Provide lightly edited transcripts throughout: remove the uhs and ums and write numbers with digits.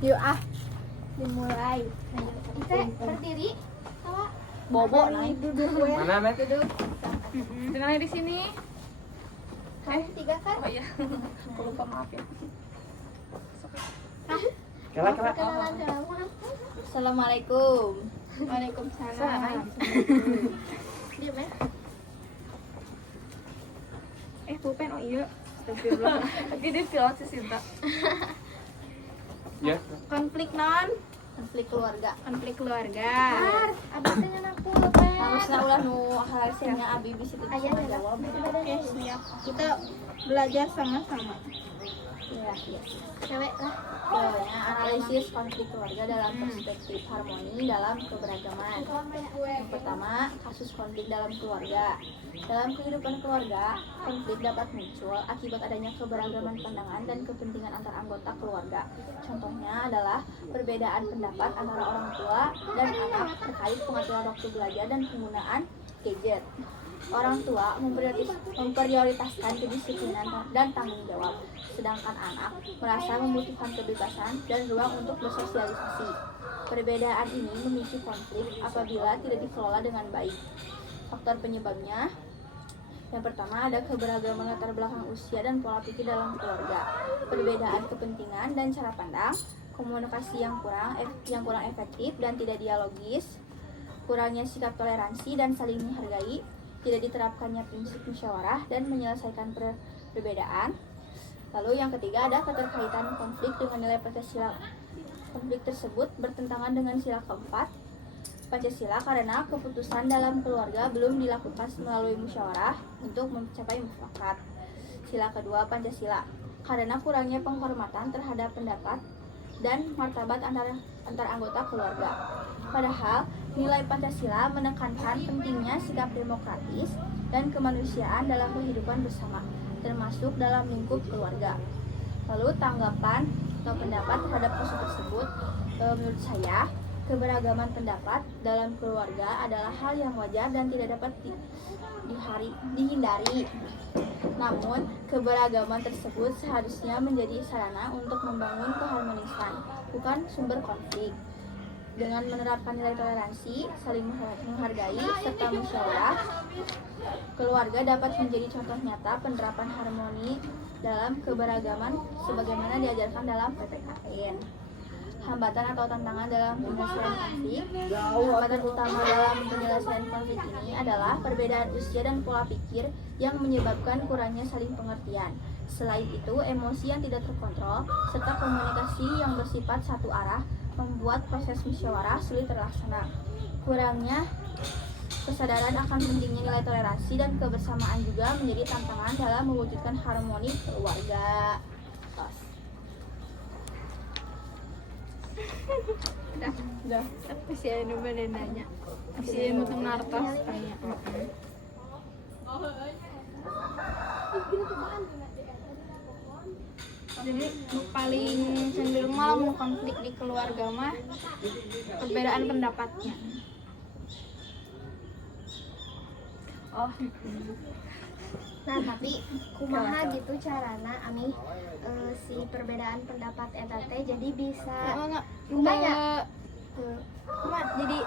Yuk dimulai. Kita berdiri, tawa. Bobo naik duduk gue. Mana, Met? Duduk. Tenang di sini. Kamu 3 kan? Oh iya. Aku lupa, maaf ya. Kela. Perkenalan kamu. Assalamualaikum. Waalaikumsalam. Diam ya. Pulpen, oh iya. Astagfirullah. Lagi di pilot si Sinta. Ya. Konflik keluarga. Mar, abis dengan aku lepas. Harusnya ulah nu hasilnya abi bisa Ayah jawab. Oke, Siap. Kita belajar sama-sama. Iya. cewek lah. Analisis konflik keluarga dalam perspektif harmoni dalam keberagaman. Yang pertama, kasus konflik dalam keluarga. Dalam kehidupan keluarga, konflik dapat muncul akibat adanya keberagaman pandangan dan kepentingan antar anggota keluarga. Contohnya adalah perbedaan pendapat antara orang tua dan anak terkait pengaturan waktu belajar dan penggunaan gadget. Orang tua memprioritaskan kedisiplinan dan tanggung jawab, sedangkan anak merasa membutuhkan kebebasan dan ruang untuk bersosialisasi. Perbedaan ini memicu konflik apabila tidak dikelola dengan baik. Faktor penyebabnya, yang pertama ada keberagaman latar belakang usia dan pola pikir dalam keluarga, perbedaan kepentingan dan cara pandang, komunikasi yang kurang efektif dan tidak dialogis, kurangnya sikap toleransi dan saling menghargai, tidak diterapkannya prinsip musyawarah dan menyelesaikan perbedaan. Lalu yang ketiga ada keterkaitan konflik dengan nilai Pancasila. Konflik tersebut bertentangan dengan sila keempat Pancasila karena keputusan dalam keluarga belum dilakukan melalui musyawarah untuk mencapai mufakat. Sila kedua Pancasila karena kurangnya penghormatan terhadap pendapat dan martabat antar anggota keluarga. Padahal nilai Pancasila menekankan pentingnya sikap demokratis dan kemanusiaan dalam kehidupan bersama, termasuk dalam lingkup keluarga. Lalu tanggapan atau pendapat terhadap isu tersebut, menurut saya keberagaman pendapat dalam keluarga adalah hal yang wajar dan tidak dapat dihindari. Namun, keberagaman tersebut seharusnya menjadi sarana untuk membangun keharmonisan, bukan sumber konflik. Dengan menerapkan nilai toleransi, saling menghargai, serta musyawarah, keluarga dapat menjadi contoh nyata penerapan harmoni dalam keberagaman sebagaimana diajarkan dalam PPKN. Hambatan atau tantangan dalam penyelesaian konflik. Hambatan utama dalam penyelesaian konflik ini adalah perbedaan usia dan pola pikir yang menyebabkan kurangnya saling pengertian. Selain itu, emosi yang tidak terkontrol serta komunikasi yang bersifat satu arah membuat proses musyawarah sulit terlaksana. Kurangnya kesadaran akan pentingnya nilai toleransi dan kebersamaan juga menjadi tantangan dalam mewujudkan harmoni keluarga. Udah. Tapi si Anu nanya. Si Anu tengah atas tanya. Jadi paling cenderung malah konflik di keluarga mah perbedaan pendapatnya. Oh. Nah, tapi kumaha gitu carana ami si perbedaan pendapat eta teh jadi bisa Enggak. Jadi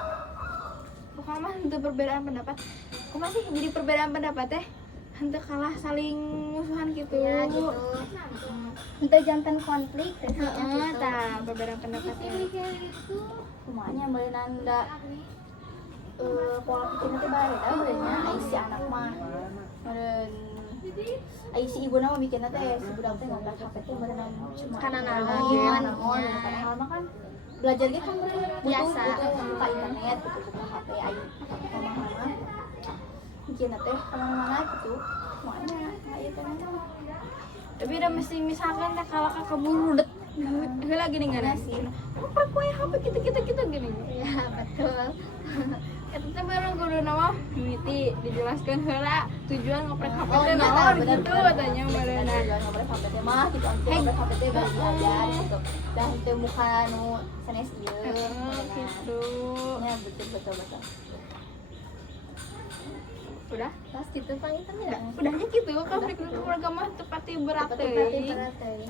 bukan mah untuk perbedaan pendapat. Kumaha sih jadi perbedaan pendapat teh? Henteu kalah saling musuhan gitu. ya gitu. Untuk jantan konflik teh gitu. Tah perbedaan pendapat teh. Kumanya meunanda pola pikirnya teh beda beurangnya ai si anak mah. Meureun ai si ibuna mah mikirna teh si budak teh ngangkat HP teh meureun cuma Kana naon. padahal mah kan belajar ge kan Biasa. butuh buka internet gitu, buka HP ai mama mikirna teh kemana-mana gitu. Makanya aya teh tapi udah mesti misalkan teh kalau keburu det heula gini enggak sih. Apa kue HP kita gini. Ya, betul. Eta teh bareng kudu nama mimiti dijelaskan heula tujuan ngoprek HP teh iya, naon bener, gitu bener. katanya meureunan. Tujuan ngobrol HP teh mah gitu antu ngobrol HP teh baru belajar gitu. Dan teu muka nu sanes ieu. Gitu. Ya betul. Udah? Pas gitu pangitan ya. Udahnya gitu konflik keluarga mah tepati berat Berarti teuing. berat teh.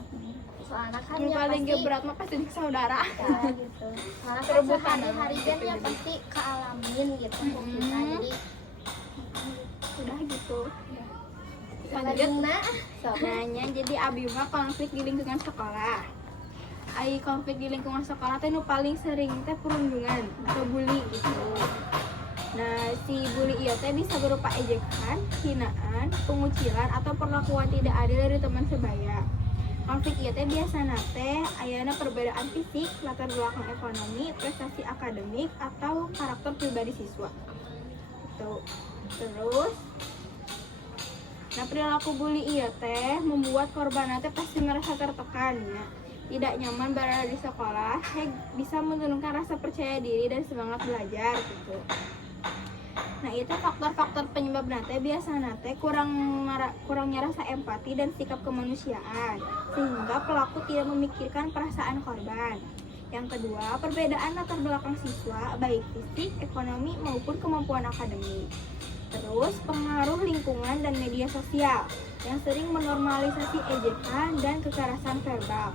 soalnya kan Yang ya paling pasti berat mah pasti di saudara. ya gitu soalnya kan Perebutan sehari-hari kan gitu ya juga. pasti kealamin gitu kok kita jadi Udah gitu. Lanjut. selanjutnya Nanya, jadi abi mah konflik di lingkungan sekolah. Ai konflik di lingkungan sekolah teh nu paling sering teh perundungan atau bully gitu. Nah, si bully ieu teh bisa berupa ejekan, hinaan, pengucilan atau perlakuan tidak adil dari teman sebaya. Konflik ieu teh biasana teh ayana perbedaan fisik, latar belakang ekonomi, prestasi akademik atau karakter pribadi siswa. Gitu. Terus perilaku bully ieu teh membuat korban teh pasti merasa tertekan ya. Tidak nyaman berada di sekolah, bisa menurunkan rasa percaya diri dan semangat belajar gitu. Nah, itu faktor-faktor penyebab nate biasa nate kurangnya rasa empati dan sikap kemanusiaan sehingga pelaku tidak memikirkan perasaan korban. Yang kedua, perbedaan latar belakang siswa baik fisik, ekonomi maupun kemampuan akademik. Terus, pengaruh lingkungan dan media sosial yang sering menormalisasi ejekan dan kekerasan verbal.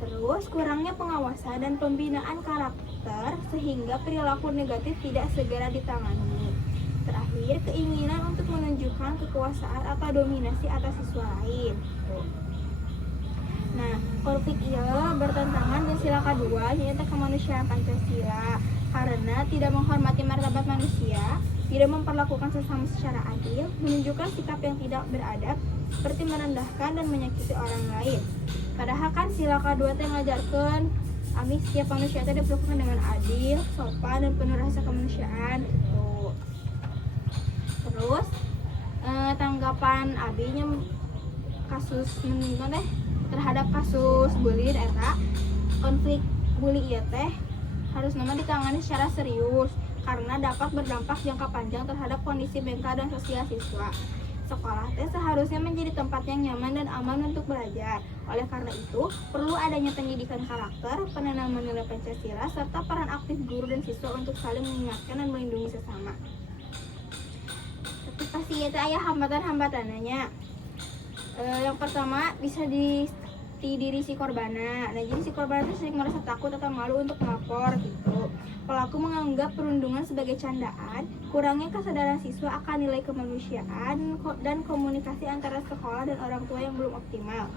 Terus, kurangnya pengawasan dan pembinaan karakter sehingga perilaku negatif tidak segera ditangani. Terakhir, keinginan untuk menunjukkan kekuasaan atau dominasi atas siswa lain. Nah, konflik ia bertentangan dengan sila kedua, yaitu kemanusiaan Pancasila, karena tidak menghormati martabat manusia, tidak memperlakukan sesama secara adil, menunjukkan sikap yang tidak beradab, seperti merendahkan dan menyakiti orang lain. Padahal kan sila kedua teh ngajarkeun ami setiap manusia teh diperlakukan dengan adil, sopan dan penuh rasa kemanusiaan gitu. Terus tanggapan abinya kasus teh terhadap kasus bully eta, konflik bully ieu teh harus nama ditangani secara serius karena dapat berdampak jangka panjang terhadap kondisi mental dan sosial siswa. Sekolah teh seharusnya menjadi tempat yang nyaman dan aman untuk belajar. Oleh karena itu, perlu adanya pendidikan karakter, penanaman nilai Pancasila, serta peran aktif guru dan siswa untuk saling mengingatkan dan melindungi sesama. Tapi pasti ya teh aya hambatan-hambatannya. Yang pertama bisa di diri si korbana. Nah, jadi si korban itu sering merasa takut atau malu untuk melapor gitu. Pelaku menganggap perundungan sebagai candaan, kurangnya kesadaran siswa akan nilai kemanusiaan dan komunikasi antara sekolah dan orang tua yang belum optimal.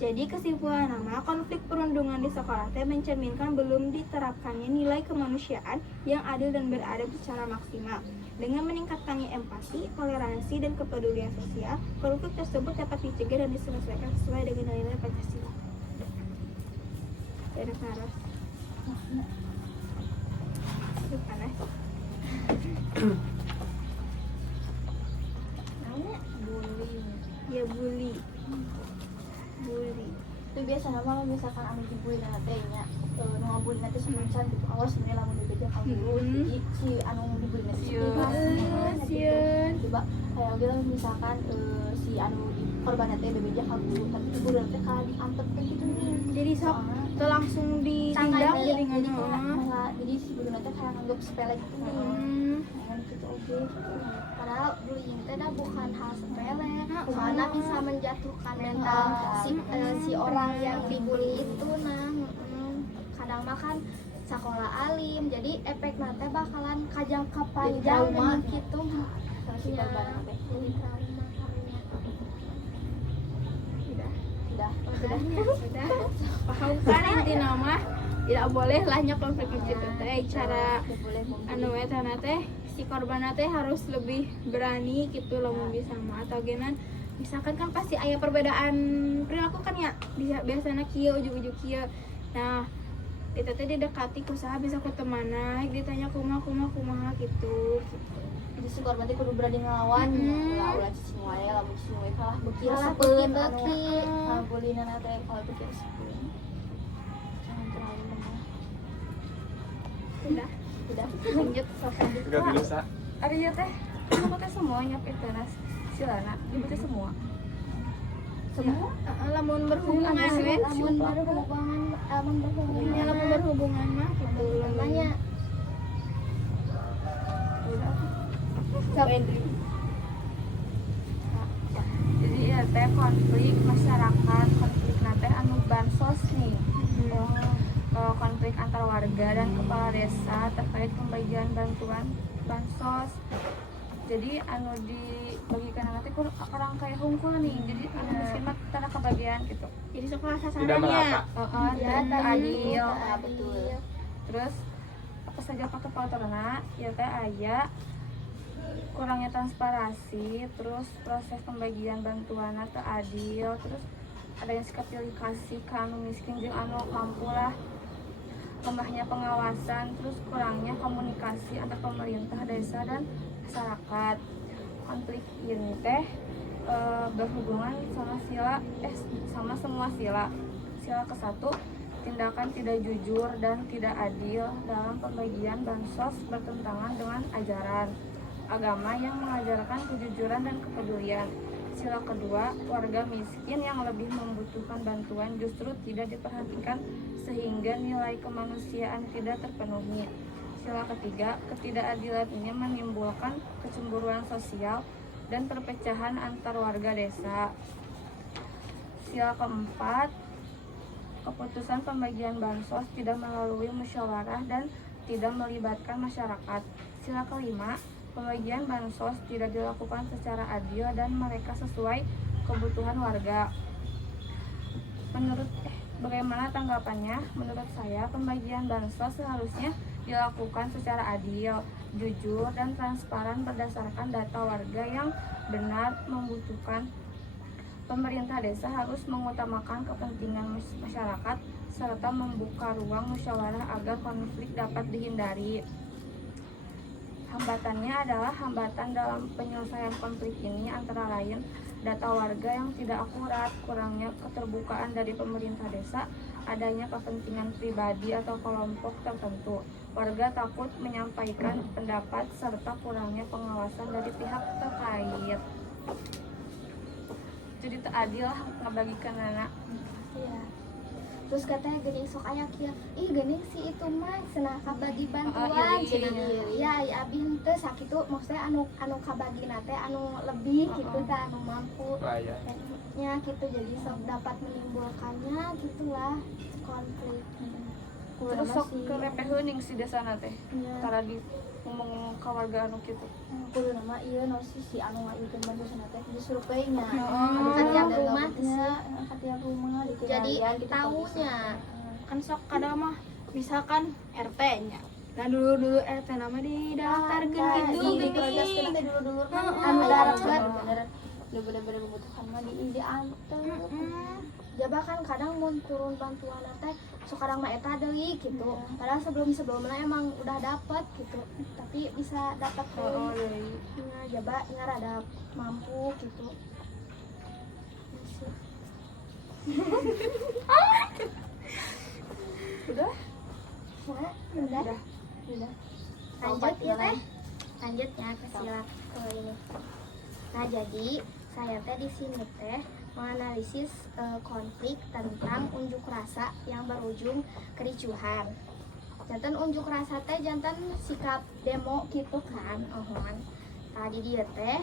Jadi kesimpulan nama konflik perundungan di sekolah teh mencerminkan belum diterapkannya nilai kemanusiaan yang adil dan beradab secara maksimal. Dengan meningkatkannya empati, toleransi, dan kepedulian sosial, konflik tersebut dapat dicegah dan diselesaikan sesuai dengan nilai Pancasila. Enak naras. Itu panas. namanya Bullying. Ya bully. Bully. Itu biasanya kalau misalkan anu dibully teh nya nu ngabully nanti sebenarnya gitu awas sebenarnya lamun dibeja kamu jadi si anu dibully nanti coba kayak gitu misalkan si anu di korban nanti bebeja kamu tapi ibu nanti kalah diantep kayak gitu nih Jadi sok itu langsung ditindak jadi jadi ngomong. jadi si ibu nanti kayak nganggap sepele gitu nih yang gitu oke padahal bullying itu dah bukan hal sepele soalnya bisa menjatuhkan mental si orang yang dibully itu kadang makan sekolah alim jadi efek nanti bakalan kajangka panjang trauma. dan gitu terus si ya korban nanti jadi trauma Sudah. Paham kan inti nama tidak boleh lahnya konflik gitu teh cara anu eta teh si korban teh harus lebih berani gitu lamun bisa mah atau genan misalkan kan pasti aya perbedaan perilaku kan ya biasanya kieu ujug-ujug kieu. Nah, kita teh didekati kusaha bisa ku temanna, ditanya kumaha gitu. jadi si korban teh kudu berani ngelawan lah ulah semua ya lamun semua kalah beki Kalah respeun beki-beki. anu bullying teh kalau beki respeun jangan terlalu lemah Udah lanjut Udah bisa. Ada ya teh, kamu teh semua nyap itu nas silana, ibu teh semua. semua lamun berhubungan we lamun berhubungan ya lamun berhubungan mah gitu namanya Jadi ya teh konflik masyarakat, konflik nate anu ban konflik antar warga dan kepala desa terkait pembagian bantuan bansos. Jadi anu dibagikan nanti orang kayak hungkul nih, jadi anu miskin mah tanda kebagian gitu. Jadi sekolah Tidak sasarannya. merata. Tidak adil. betul. Terus apa saja faktor faktorna ya teh aya kurangnya transparansi, terus proses pembagian bantuan teu adil, terus adanya sikap pilih kasih ke anu miskin jeung anu mampu lah, lemahnya pengawasan, terus kurangnya komunikasi antar pemerintah desa dan masyarakat. Konflik ini teh berhubungan sama semua sila. Sila ke-1, tindakan tidak jujur dan tidak adil dalam pembagian bansos bertentangan dengan ajaran agama yang mengajarkan kejujuran dan kepedulian. Sila kedua, warga miskin yang lebih membutuhkan bantuan justru tidak diperhatikan sehingga nilai kemanusiaan tidak terpenuhi. Sila ketiga, ketidakadilan ini menimbulkan kecemburuan sosial dan perpecahan antar warga desa. Sila keempat, keputusan pembagian bansos tidak melalui musyawarah dan tidak melibatkan masyarakat. Sila kelima, pembagian bansos tidak dilakukan secara adil dan mereka sesuai kebutuhan warga. Bagaimana tanggapannya? Menurut saya, pembagian bansos seharusnya dilakukan secara adil, jujur, dan transparan berdasarkan data warga yang benar membutuhkan. Pemerintah desa harus mengutamakan kepentingan masyarakat serta membuka ruang musyawarah agar konflik dapat dihindari. Hambatannya adalah hambatan dalam penyelesaian konflik ini antara lain data warga yang tidak akurat, kurangnya keterbukaan dari pemerintah desa, adanya kepentingan pribadi atau kelompok tertentu, warga takut menyampaikan pendapat, serta kurangnya pengawasan dari pihak terkait. Jadi tak adil lah ngebagikan anak. Iya. Terus katanya geuning sok aya kieu. Ih geuning si itu mah cenah kabagi bantuan. Iri. Ya abi henteu sakitu maksudnya anu kabagina teh anu lebih gitu teh anu mampu. Raya. Ya gitu jadi sok dapat menimbulkannya gitulah konflik. Terus sok ke repeh heuning si desana teh. Iya. Tara di ngomong ke warga anu kitu. Kudu nama ieu no si anu ngajukeun bantuan teh disurveinya. Kan tiap rumah ya, ka tiap rumah di jadi kelurahan gitu, tahunya. Kan sok kada mah misalkan RT-nya. Nah dulu RT nama didaftarkeun gitu di keluarga geuning. kita dulu kan Anu darat darat. bener-bener membutuhkan mah di antep. Jaba kan kadang mun turun bantuan teh sekarang mah eta deui gitu. Padahal sebelumnya emang udah dapat gitu. Tapi bisa dapat deui. Nah, jaba nya rada mampu gitu. Udah? Nah, udah. Lanjut ya teh. Lanjut ya ke sila ke ini. Nah, jadi saya teh di sini teh menganalisis konflik tentang unjuk rasa yang berujung kericuhan. Jantan unjuk rasa teh jantan sikap demo gitu kan, ohon. Tadi dia teh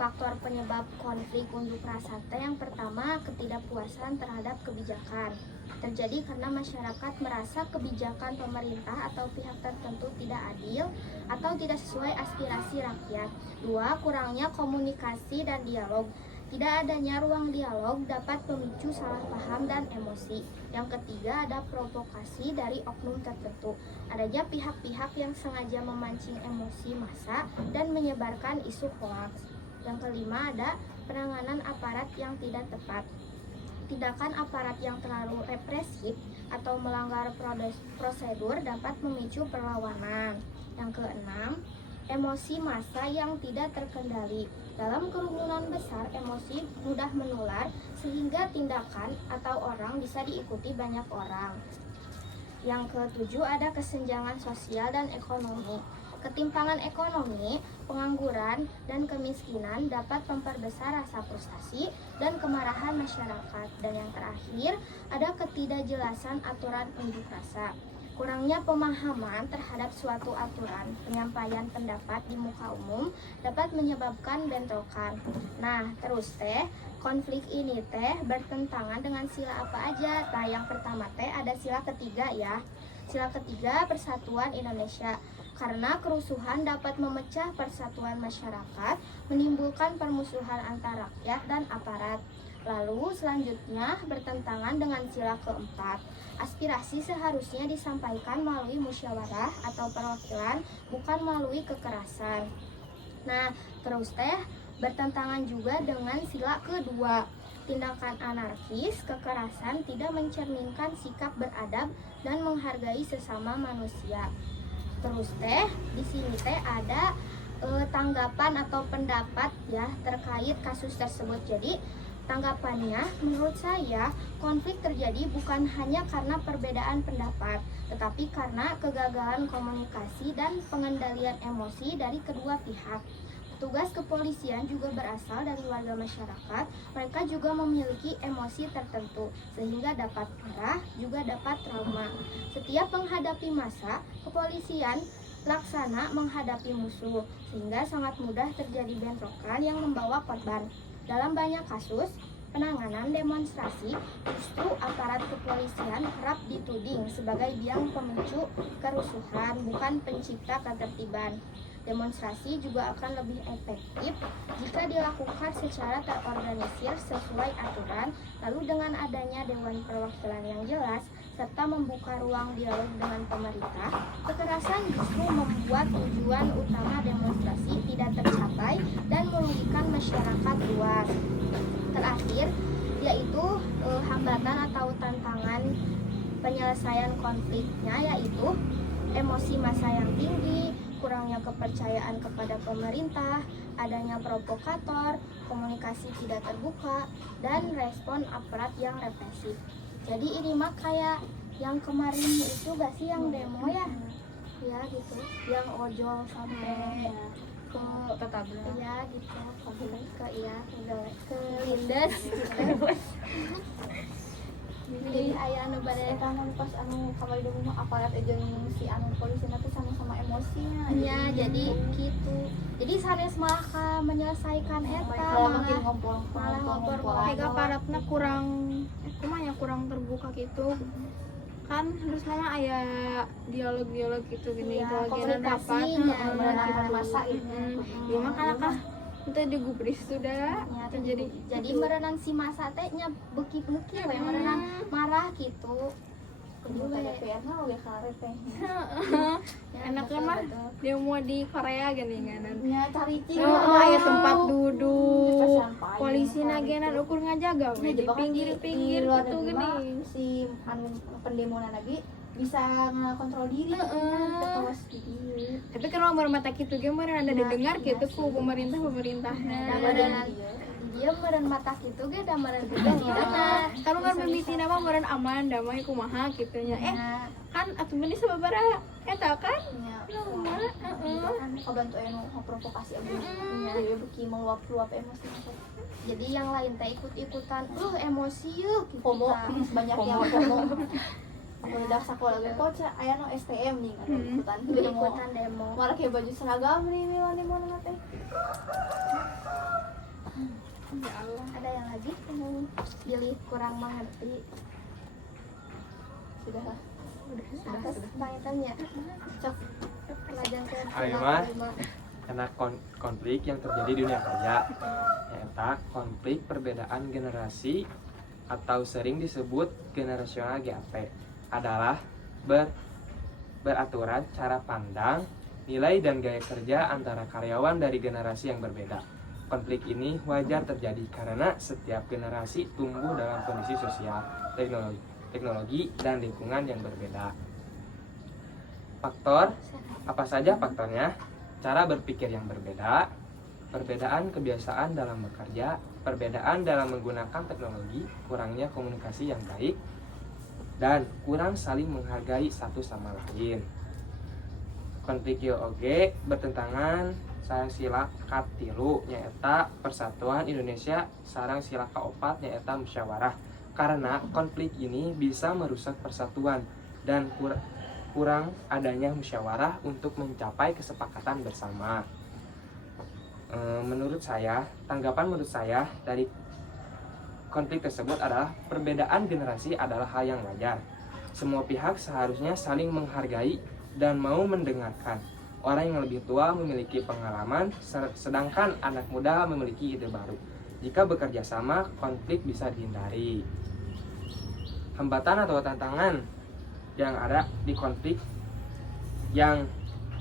faktor penyebab konflik unjuk rasa teh yang pertama ketidakpuasan terhadap kebijakan. Terjadi karena masyarakat merasa kebijakan pemerintah atau pihak tertentu tidak adil atau tidak sesuai aspirasi rakyat. Dua, kurangnya komunikasi dan dialog. Tidak adanya ruang dialog dapat memicu salah paham dan emosi. Yang ketiga, ada provokasi dari oknum tertentu. Adanya pihak-pihak yang sengaja memancing emosi massa dan menyebarkan isu hoaks. Yang kelima, ada penanganan aparat yang tidak tepat. Tindakan aparat yang terlalu represif atau melanggar prosedur dapat memicu perlawanan. Yang keenam, emosi massa yang tidak terkendali. Dalam kerumunan besar, emosi mudah menular sehingga tindakan atau orang bisa diikuti banyak orang. Yang ketujuh, ada kesenjangan sosial dan ekonomi. Ketimpangan ekonomi, pengangguran, dan kemiskinan dapat memperbesar rasa frustasi dan kemarahan masyarakat. Dan yang terakhir, ada ketidakjelasan aturan unjuk rasa. Kurangnya pemahaman terhadap suatu aturan penyampaian pendapat di muka umum dapat menyebabkan bentrokan. Nah, terus teh konflik ini teh bertentangan dengan sila apa aja? Nah, yang pertama teh ada sila ketiga ya. Sila ketiga Persatuan Indonesia. Karena kerusuhan dapat memecah persatuan masyarakat, menimbulkan permusuhan antara rakyat dan aparat. Lalu selanjutnya bertentangan dengan sila keempat. Aspirasi seharusnya disampaikan melalui musyawarah atau perwakilan, bukan melalui kekerasan. Nah, terus teh bertentangan juga dengan sila kedua. Tindakan anarkis, kekerasan tidak mencerminkan sikap beradab dan menghargai sesama manusia. Terus teh di sini teh ada tanggapan atau pendapat ya terkait kasus tersebut. Jadi tanggapannya, menurut saya, konflik terjadi bukan hanya karena perbedaan pendapat, tetapi karena kegagalan komunikasi dan pengendalian emosi dari kedua pihak. Tugas kepolisian juga berasal dari warga masyarakat. Mereka juga memiliki emosi tertentu, sehingga dapat marah, juga dapat trauma. Setiap menghadapi massa, kepolisian laksana menghadapi musuh, sehingga sangat mudah terjadi bentrokan yang membawa korban. Dalam banyak kasus, penanganan demonstrasi, justru aparat kepolisian kerap dituding sebagai biang pemicu kerusuhan, bukan pencipta ketertiban. Demonstrasi juga akan lebih efektif jika dilakukan secara terorganisir sesuai aturan, lalu dengan adanya Dewan Perwakilan yang jelas, serta membuka ruang dialog dengan pemerintah. Kekerasan justru membuat tujuan utama demonstrasi tidak tercapai dan merugikan masyarakat luas. Terakhir, yaitu hambatan atau tantangan penyelesaian konfliknya, yaitu emosi massa yang tinggi, kurangnya kepercayaan kepada pemerintah, adanya provokator, komunikasi tidak terbuka, dan respon aparat yang represif. Jadi ini mah kayak yang kemarin itu gak sih yang demo ya? Ya gitu, yang ojol sampai ke Tetangga. ya gitu, sampai ke ke lindes gitu. Jadi aya anu bade Tangan pas anu kamari di rumah aparat jeung si anu polisi nanti sama-sama emosinya. ya, jadi gitu. Jadi sanes malah ka menyelesaikan eta Malah makin malah ngompor. Ega paratna kurang kumanya kurang terbuka gitu. Kan harus nama aya dialog-dialog gitu gini Iya, itu lagi komunikasinya, dapat menenangkan masa gitu. ya makanya kah itu digubris sudah Ya, terjadi jadi merenang si masa teh nya beuki-beuki we merenang marah gitu. Kudu ada PR-na oge karet teh. enaknya mah dia mau di Korea gini kan Nya cari aya tempat duduk polisi nagenan ukur ngajaga we di pinggir-pinggir gitu gini si anu pendemona lagi bisa ngontrol diri terus di tapi kalau mau mata gitu ge meureun ada didengar gitu ku pemerintahnya Dia meureun mata kitu ge da meureun didengar. kalau kan mimiti nama meureun aman damai kumaha gitu nya kan atuh meni sababaraha eta kan kan kabantu anu ngaprovokasi abdi jadi beki meluap-luap emosi. Jadi yang lain teh ikut-ikutan emosi yeuh gitu. Homo banyak yang homo. Aku udah sekolah ge kok aya no STM nih ikutan Ikutan demo. malah kayak baju seragam nih demo teh. ya Allah Ada yang lagi yang pilih kurang mengerti. Sudah lah. Atas tanya cok pelajaran ke Ayo mah karena konflik yang terjadi di dunia kerja yaitu konflik perbedaan generasi atau sering disebut generasional GAP adalah beraturan cara pandang, nilai dan gaya kerja antara karyawan dari generasi yang berbeda. Konflik ini wajar terjadi karena setiap generasi tumbuh dalam kondisi sosial, teknologi dan lingkungan yang berbeda. Faktor, apa saja faktornya? Cara berpikir yang berbeda, perbedaan kebiasaan dalam bekerja, perbedaan dalam menggunakan teknologi, kurangnya komunikasi yang baik, dan kurang saling menghargai satu sama lain. Konflik ieu oge bertentangan sareng sila katilu nyaeta Persatuan Indonesia sareng sila kaopat nyaeta musyawarah. Karena konflik ini bisa merusak persatuan dan kurang adanya musyawarah untuk mencapai kesepakatan bersama. Tanggapan menurut saya dari konflik tersebut adalah perbedaan generasi adalah hal yang wajar. Semua pihak seharusnya saling menghargai dan mau mendengarkan. Orang yang lebih tua memiliki pengalaman, sedangkan anak muda memiliki ide baru. Jika bekerja sama, konflik bisa dihindari. Hambatan atau tantangan yang ada di konflik yang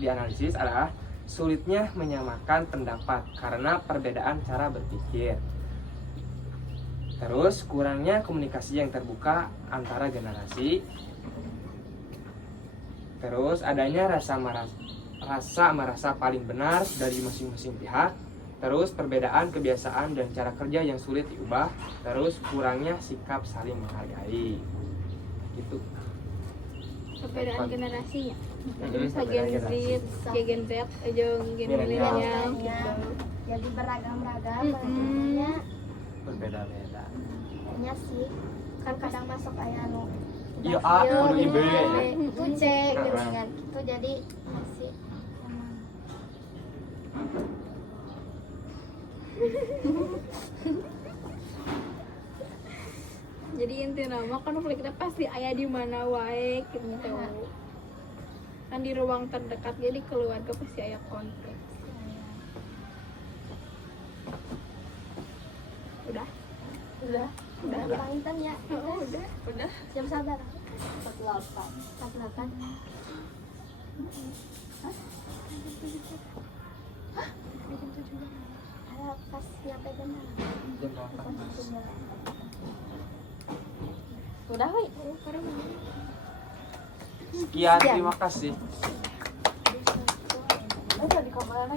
dianalisis adalah sulitnya menyamakan pendapat karena perbedaan cara berpikir. Terus kurangnya komunikasi yang terbuka antara generasi. Terus adanya rasa merasa paling benar dari masing-masing pihak. Terus perbedaan kebiasaan dan cara kerja yang sulit diubah. Terus kurangnya sikap saling menghargai. Gitu. Perbedaan generasi ya. Jadi bisa perbedaan Gen Z, generasi. Gen Z, jeung Gen Milenial. milenial Ya, gitu. jadi beragam-ragam Mm-mm. ya. Berbeda-beda. Nya sih kan kadang masuk aya nu Iya A, kudu I B. itu C geuningan gitu jadi masih emang Jadi inti nama konfliknya pasti aya di mana wae gitu. Kan di ruang terdekat jadi keluarga pasti aya konflik. Udah. gampang itu ya. Oh, udah. Jam sabar 48. 48. Ada pas nyampe jam berapa? Jam 8. Udah, woi. Sekian, terima kasih. Udah di kamar lagi.